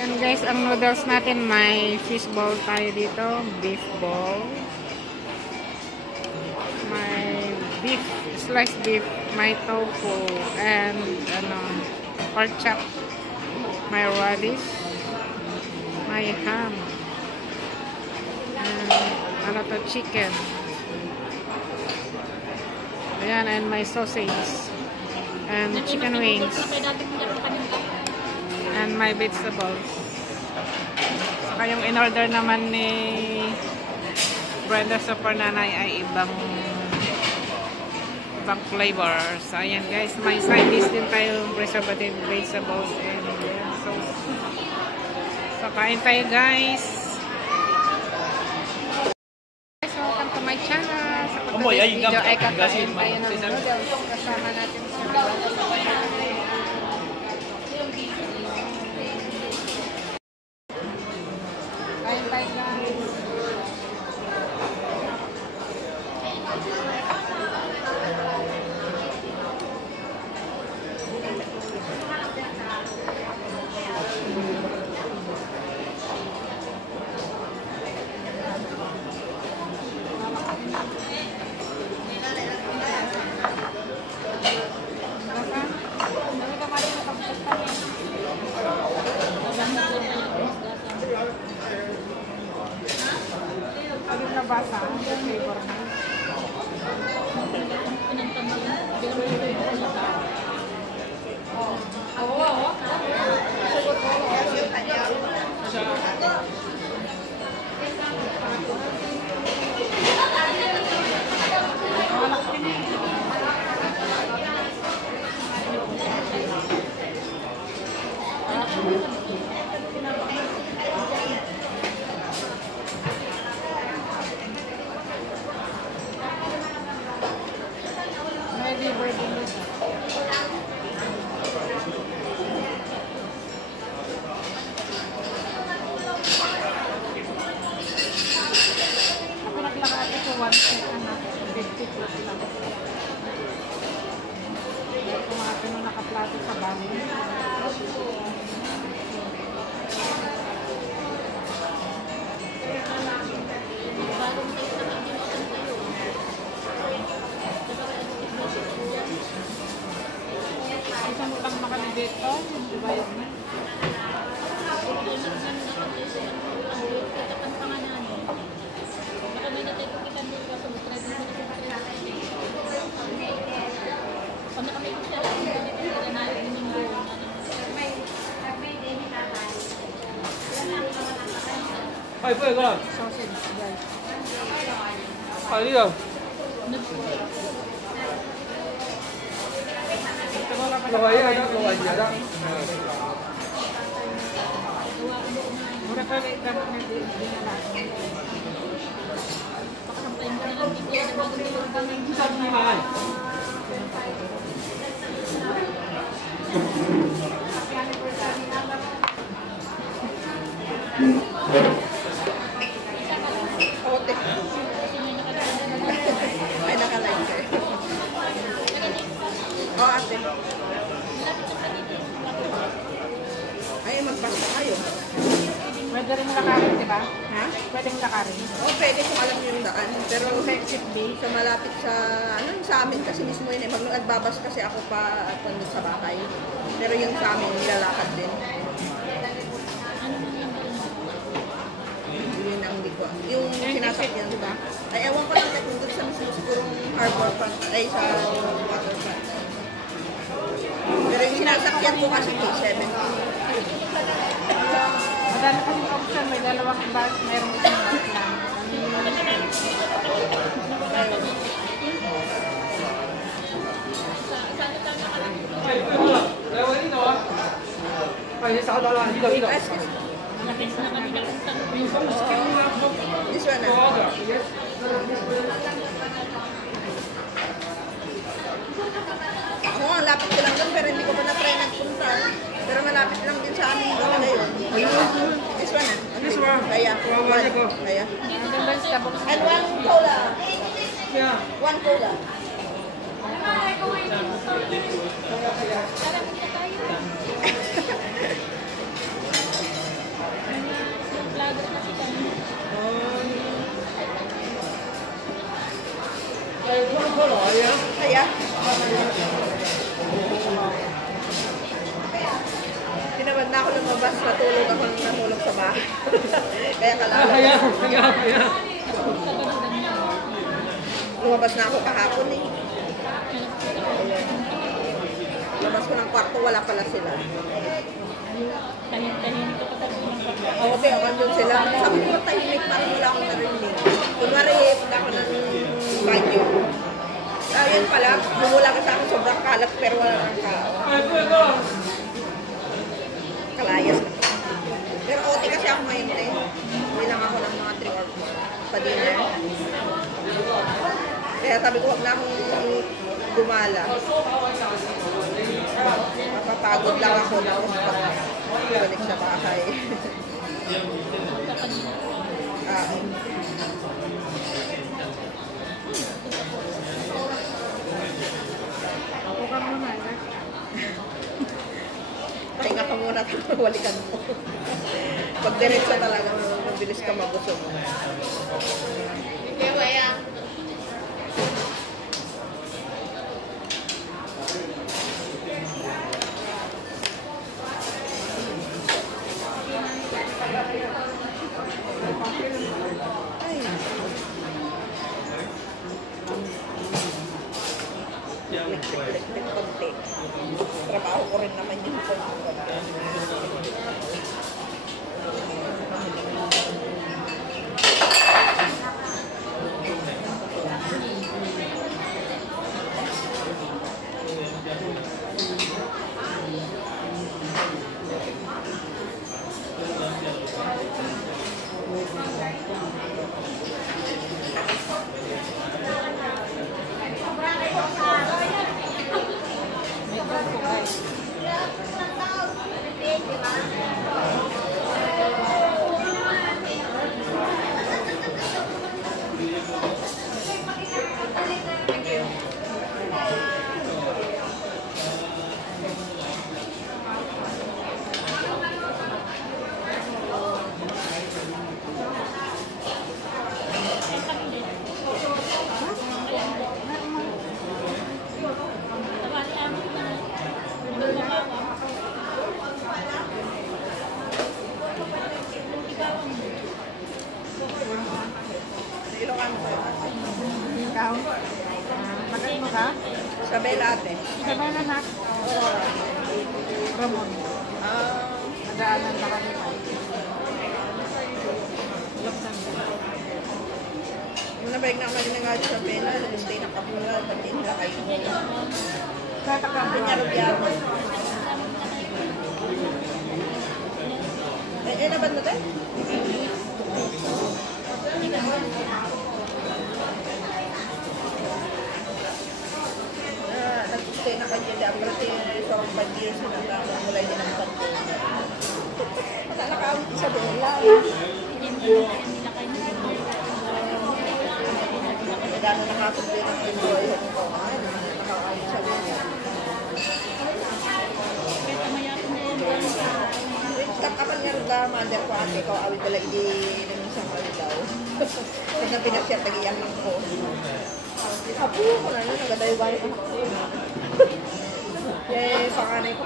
Ayan guys, ang noodles natin, may fish ball tayo dito, beef ball. May beef, sliced beef, may tofu, and pork chop. May radish, may ham, and chicken. Ayan, and may sausage, and chicken wings, and my vegetables. Saka yung in-order naman ni Brenda Super Nanay ay ibang flavors. Ayan guys, may side dish din tayo, preservative vegetables and sauce. So kain tayo guys. Guys, welcome to my channel. Sa pagdating video ay kakain tayo ng noodles. Kasama natin sa kain tayo guys. Basa, flavor na. Ako naglakad ito 1 second na 50 plus lang. Ito mga pinong nakaplato sa bali. Isang utang makali dito, diba yun? Ay, pwede ka lang. Sausage, guys. Ay, dito. Laway yan, laway yan. Mura pa rin dapat na dinalasan. Saan mo nga ay? Ay, naka-like kayo. Oo, ate. Ay, magpasta kayo. Pwede rin lakarin, di ba? Ha? Pwede rin lakarin. Oo, pwede kung alam nyo yung daan. Pero Sa exit B. sa malapit sa, sa amin kasi mismo yun eh. Nagbabas kasi ako pa at sa bahay. Pero yung sa amin, nilalakad din. Yun ang hindi ko. Yung sinasakyan, di ba? Ay, ewan ko lang kung doon sa mismo sigurong harbor front, ay sa waterfront. Pero yung sinasakyan ko kasi K7. Madami kasing option. May dalawang bus, mayroong isang bus lang. Ay, pwede ka lang. Laway dito ah. Ay, sa kadala. Dito, dito. This one na. Ako nga, lapit ko lang doon pero hindi ko pa na-try nagpunta. Pero malapit lang din sa amin doon ngayon. This one na. This one. Kaya. Kaya. And one cola. Yeah. One cola. Kaya, tinamad na ako lumabas, natulog ako nang natulog sa bahay. Kaya kalala. Kaya. Lumabas na ako kahapon eh. Ayan. Labas ko ng kwarto, wala pala sila. Oo, pero andun sila. Sabi ko, tahimik, parang wala akong narinig. Kunwari, wala ako ng banyo. Ayun pala, bumula ka sa akin, sobrang kalat, pero wala nang tao. Kalayas na. Pero OT kasi ako ngayon eh. Bilang ako ng mga 3 or 4 sa dinner. Kaya sabi ko, huwag na akong gumala. Mapapagod lang ako na balik sa bahay. Bukang mo na. Pahinga ka muna, walikan mo. Pag diretso talaga, mabilis ka mabusog. Okay, waya. Lik-lik konti. Trabaho ko rin naman yung konti. Ikaw? Magat mo ka? Isabel ate. Isabel anak. Ramon. Nagaanan ka kanina. Laksan ka. Muna ba yung nakamali na nga sa Isabela, nag-stay na kapula, pati na kayo. Katakang Kanya-rubyaro. Na ba natin? Nag-stay na kayo dyan. Kasi sorong pag-years na nakamulay din ang pag-years. Wala nakawit sa Isabela. Dahil nakakabili ng enjoy ko. Nakakawit sa Isabela. Kapag nga rin mother ko ate ko, awit pala hindi ng isang daw. Kasi na pinasya, tagiyan lang ko. Apo ko na nun, nagadaybay ako. Eh, panganay ko,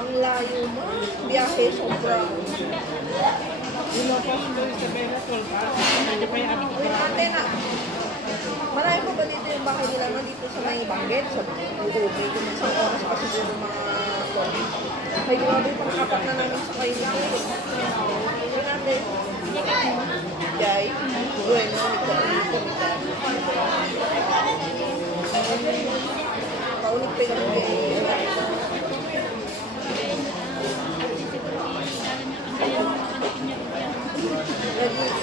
ang layo mo. Biyahe, sobrang. Yun ako sa Isabela, 12 hours. Hindi pa yung ating Uy, ate na. Marami pa ba dito yung bahay nila no? Dito sa may Banggit? Sa Budubi. Kung isang oras pa siguro mga may grabe pang kapat na namin sa kailang. Uy, ate. Jai. Bueno, ito. Paulit pa yung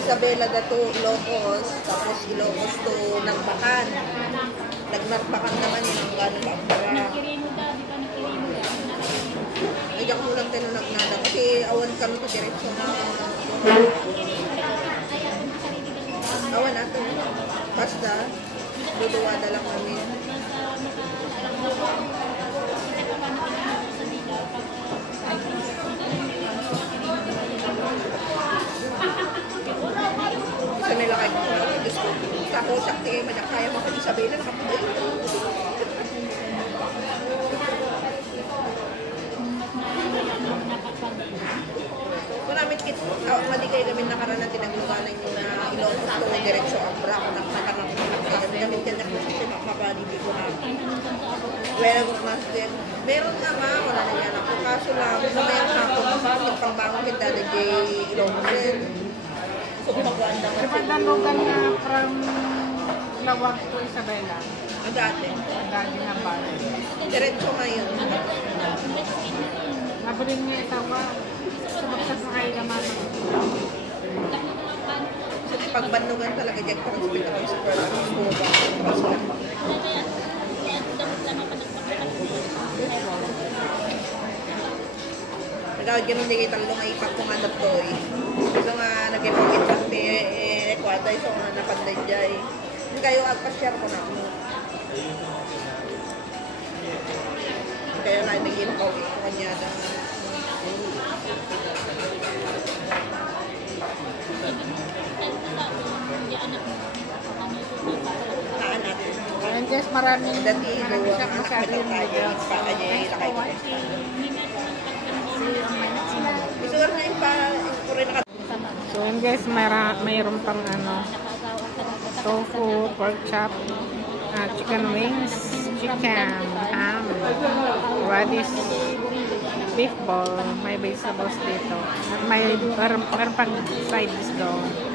Isabela na to Ilocos, tapos Ilocos to Nagbakan. Nagmarbakan naman yun ang gano'n kapara. Nagyak mo lang tayo nagnada kasi awan kami to diretsyo na awan nato. Basta, duduwada lang kami. Isa nila kay Diyos ko. ako, sakti kayo kaya mo kung Isabela, nakapagay. Maramit kit, maligay kami nakaraan na tinagluganan yung Ilocos to diretso ang Braco ng nakanang gamit ka na kasi mapapalibig ko na. Well, meron nga ma, wala na yan ako. Kaso lang, sabayan sa ako, bakit pang bangon kita na J. Ilocos. So, kumagawa naman. Diba dalugan na from Lawag to Isabela? Ang dati. Ang dati nga ba? Diretso ngayon. Nabilin niya itawa. Sumaksak na kayo naman. So, pagbandugan talaga dyan, transmit ako sa school. Nagawad ganun din kitang lunga ipagkumanap to eh. So nga, nag-ipagit pati ekwatay, so nga napanday dyan. Yung kayo agpa-share ko na ako. Kaya na nag-impaw ko kanya na. And guys, maraming Dati doon siya ang masyado yung tayo, videos. pa kanya ilakay ko. Isur na yung pa, ko rin naka. So yun guys, mayroon pang ano, tofu, pork chop, chicken wings, chicken, ham, radish, beef ball, may vegetables dito. At may meron pang side dish doon.